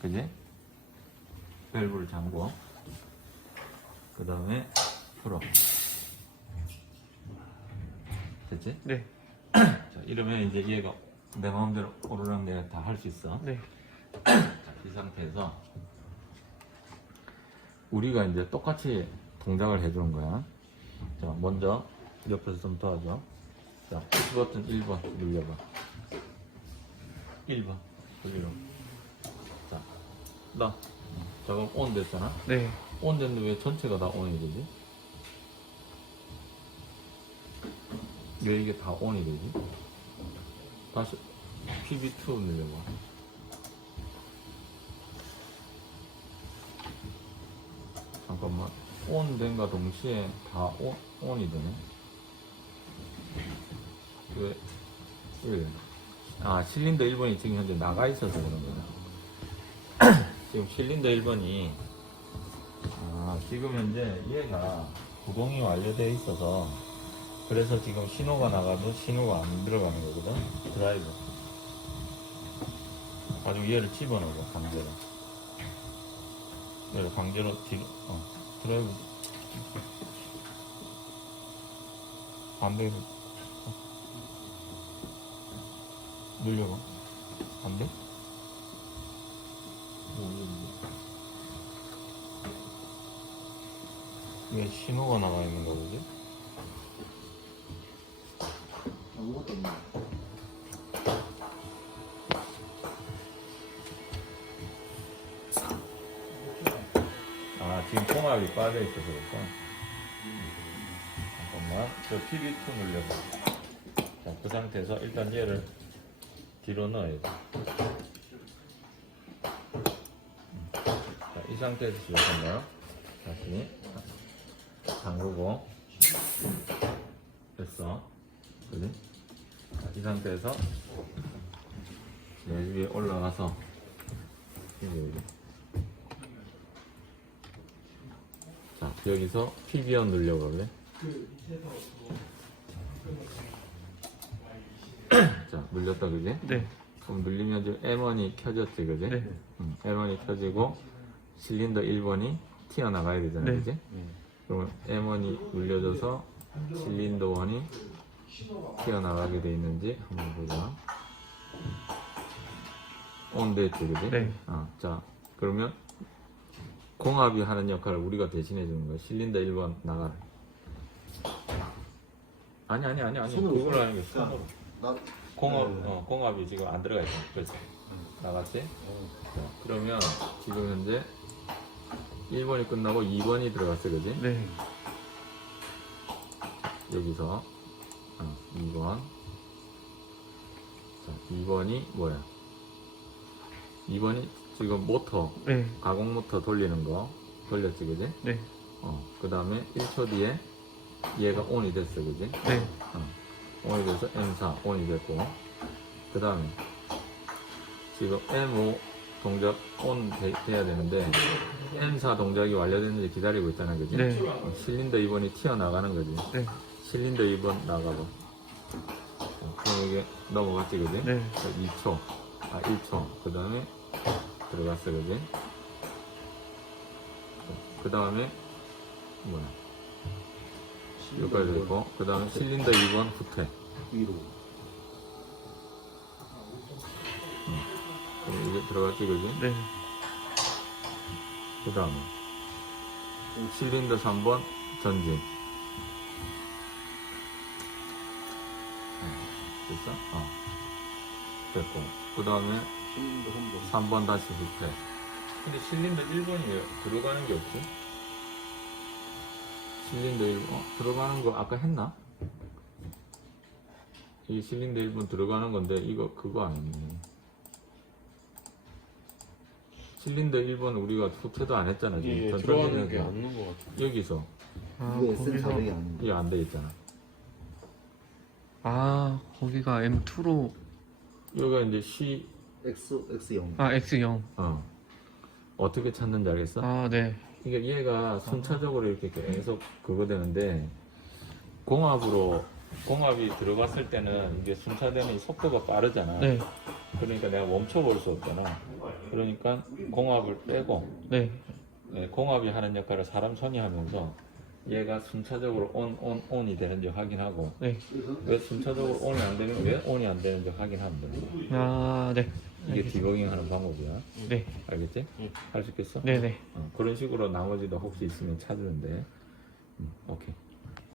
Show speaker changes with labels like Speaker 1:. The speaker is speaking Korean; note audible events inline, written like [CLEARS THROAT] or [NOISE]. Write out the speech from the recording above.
Speaker 1: 그지? 밸브를 잠궈. 그 다음에 풀어. 됐지?
Speaker 2: 네. [CLEARS THROAT]
Speaker 1: 자, 이러면 이제 얘가 내 마음대로 오르락 내리락 다 할 수 있어.
Speaker 2: 네. [CLEARS THROAT]
Speaker 1: 자, 이 상태에서 우리가 이제 똑같이 동작을 해주는 거야. 자, 먼저 옆에서 좀 도와줘. 자, 푸시 버튼 1번 눌려봐. 1번 돌리로. 자, 나 저거 온 됐잖아.
Speaker 2: 네.
Speaker 1: 온 됐는데 왜 전체가 다 온이 되지? 왜 이게 다 온이 되지? 다시 PB2 눌려봐. 잠깐만. 온 된과 동시에 다 온, 온이 되네. 왜, 왜? 아, 실린더 1번이 지금 현재 나가 있어서 그런 거다. [CLEARS THROAT] 지금 실린더 1번이. 아, 지금 현재 얘가 구동이 완료되어 있어서 그래서 지금 신호가 나가도 신호가 안 들어가는 거거든 드라이브 아주 얘를 집어넣어 강제로. 얘를 강제로 뒤로 어, 드라이브 반대로 어. 늘려봐. 안 돼? 왜 신호가 나가 있는 거지?
Speaker 3: 아무것도 없네.
Speaker 1: 아 지금 통합이 빠져 있어서 그럴까? 잠깐만 저 PB2 눌려봐 자그 상태에서 일단 얘를 뒤로 넣어야 돼 자, 이 상태에서 시작한다 다시 잠그고 됐어 그지? 자, 이 상태에서 여기 위에 올라가서 여기 자, 여기서 PBR 눌려볼래? 자, 눌렸다, 그지?
Speaker 2: 네.
Speaker 1: 그럼 눌리면 지금 M1이 켜졌지, 그지?
Speaker 2: 네.
Speaker 1: 음, M1이 켜지고, 실린더 1번이 튀어나가야 되잖아,
Speaker 2: 네.
Speaker 1: 그지? 그러면 M1이 눌려져서 실린더 1이 튀어나가게 돼 있는지 한번 보자. 온 됐지, 그지?
Speaker 2: 네.
Speaker 1: 어, 자, 그러면 공합이 하는 역할을 우리가 대신해 주는 거야. 실린더 1번 나가라. 아니 아니 아니 아니
Speaker 3: 손으로,
Speaker 1: 그걸. 하는 게 손으로.
Speaker 3: 나
Speaker 1: 공합
Speaker 3: 네.
Speaker 1: 어, 공합이 지금 안 들어가 있어. 그렇지. 나갔지?
Speaker 3: 어,
Speaker 1: 자, 그러면 지금 현재 1번이 끝나고 2번이 들어갔어, 그지?
Speaker 2: 네.
Speaker 1: 여기서 어, 2번. 자, 2번이 뭐야? 2번이 지금 모터
Speaker 2: 네.
Speaker 1: 가공 모터 돌리는 거 돌렸지, 그지?
Speaker 2: 네.
Speaker 1: 어, 그 다음에 1초 뒤에 얘가 ON이 됐어, 그지?
Speaker 2: 네.
Speaker 1: 어, ON이 돼서 M4 ON이 됐고, 그 다음에 지금 M5 동작 ON 돼, 돼야 되는데, M4 동작이 완료됐는지 기다리고 있잖아, 그지?
Speaker 2: 네.
Speaker 1: 어, 실린더 2번이 튀어나가는 거지.
Speaker 2: 네.
Speaker 1: 실린더 2번 나가봐. 어, 그럼 이게 넘어갔지, 그지?
Speaker 2: 네.
Speaker 1: 2초, 아, 1초. 그 다음에 들어갔어, 그지? 그 다음에, 뭐야. 여기까지 됐고, 그 다음에 실린더 2번 후퇴.
Speaker 3: 위로.
Speaker 1: 그럼 이게 들어갔지, 그지?
Speaker 2: 네.
Speaker 1: 그 다음에 실린더 3번 전진. 어, 됐어? 어. 됐고. 그 다음에
Speaker 3: 실린더 한 번.
Speaker 1: 3번 다시 후퇴. 근데 실린더 1번이 왜 들어가는 게 없지? 실린더 1번, 어, 들어가는 거 아까 했나? 이 실린더 1번 들어가는 건데, 이거, 그거 아니네. 실린더 1번 우리가 후퇴도 안 했잖아, 지금.
Speaker 4: 이게
Speaker 1: 전체
Speaker 4: 들어가는. 게안 넣은 것 같아요.
Speaker 1: 여기서,
Speaker 2: 아,
Speaker 3: 이게 SM400이
Speaker 2: 거기서.
Speaker 3: 아닌데.
Speaker 1: 이거 안 돼 있잖아.
Speaker 2: 아, 거기가 M2로.
Speaker 1: 여기가 이제 C,
Speaker 3: X X0.
Speaker 2: 아, X0.
Speaker 1: 어. 어떻게 찾는지 알겠어?
Speaker 2: 아, 네.
Speaker 1: 그러니까 얘가 순차적으로 이렇게 계속 그거 되는데 공합으로 공합이 들어갔을 때는 이게 순차되는 이 속도가 빠르잖아.
Speaker 2: 네.
Speaker 1: 그러니까 내가 멈춰볼 수 없잖아. 그러니까 공압을 빼고
Speaker 2: 네.
Speaker 1: 네, 공압이 하는 역할을 사람 손이 하면서 얘가 순차적으로 온, 온, 온이 되는지 확인하고
Speaker 2: 네.
Speaker 1: 왜 순차적으로 온이 안 되면 왜 온이 안 되는지 확인하면 됩니다.
Speaker 2: 아, 네.
Speaker 1: 이게
Speaker 2: 알겠습니다.
Speaker 1: 디버깅 하는 방법이야.
Speaker 2: 네.
Speaker 1: 알겠지?
Speaker 3: 응.
Speaker 1: 할수 있겠어?
Speaker 2: 네, 네.
Speaker 1: 어, 그런 식으로 나머지도 혹시 있으면 찾으면 돼. 음, 오케이.